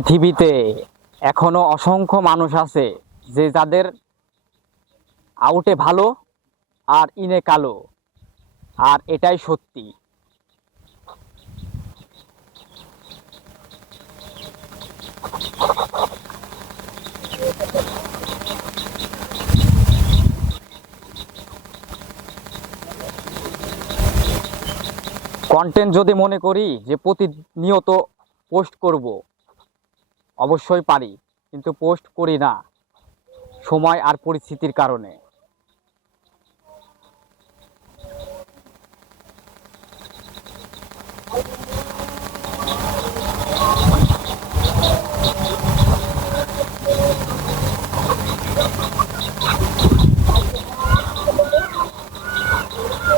পৃথিবীতে এখনো অসংখ্য মানুষ আছে যে যাদের আউটে ভালো আর ইনে কালো, আর এটাই সত্যি। কন্টেন্ট যদি মনে করি যে প্রতিনিয়ত পোস্ট করব, অবশ্যই পারি, কিন্তু পোস্ট করি না সময় আর পরিস্থিতির কারণে।